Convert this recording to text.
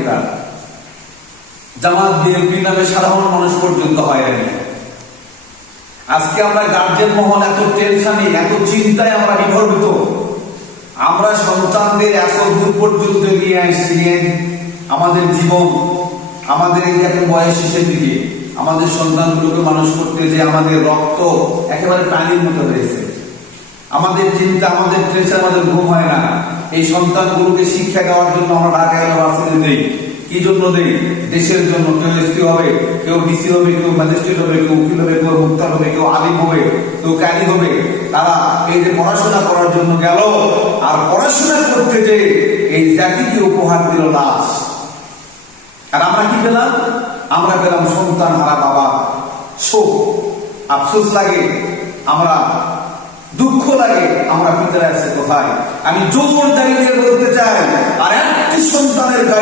গ্রেপ্তার, জামাত বিএনপি নামে সাধারণ মানুষ পর্যন্ত হয়রানি। আজকে আমরা গার্জেন মহল এত টেনশনে, এত চিন্তায় আমরা বিভ্রান্ত। আমরা সন্তানদের এত দূর পর্যন্ত নিয়ে আসছি, আমাদের জীবন, আমাদের এই এখন বয়স শেষের দিকে, আমাদের সন্তানগুলোকে মানুষ করতে যে আমাদের রক্ত একেবারে পানির মতো হয়েছে। আমাদের চিন্তা, আমাদের টেনশন, আমাদের ঘুম হয় না। এই সন্তানগুলোকে শিক্ষা দেওয়ার জন্য আমরা ঢাকা ইউনিভার্সিটি দেই। কি জন্য দেই? দেশের জন্য। কেউ এসপি হবে, কেউ ডিসি হবে, কেউ ম্যাজিস্ট্রেট হবে, কেউ উকিল হবে, কেউ মুক্তার হবে, কেউ আলিম হবে, কেউ কাজী হবে। তারা এই যে পড়াশোনা করার জন্য গেল, আর পড়াশোনা করতে যে এই জাতিকে উপহার দিল লাশ। আর আমরা কি পেলাম? আমরা পেলাম সন্তান হারা বাবা। শোক, আফসোস লাগে, আমরা দুঃখ লাগে, আমরা পিতারা আছে কোথায়। আমি জোর দাঁড়িয়ে বলতে চাই, আর একটি সন্তানের গায়ে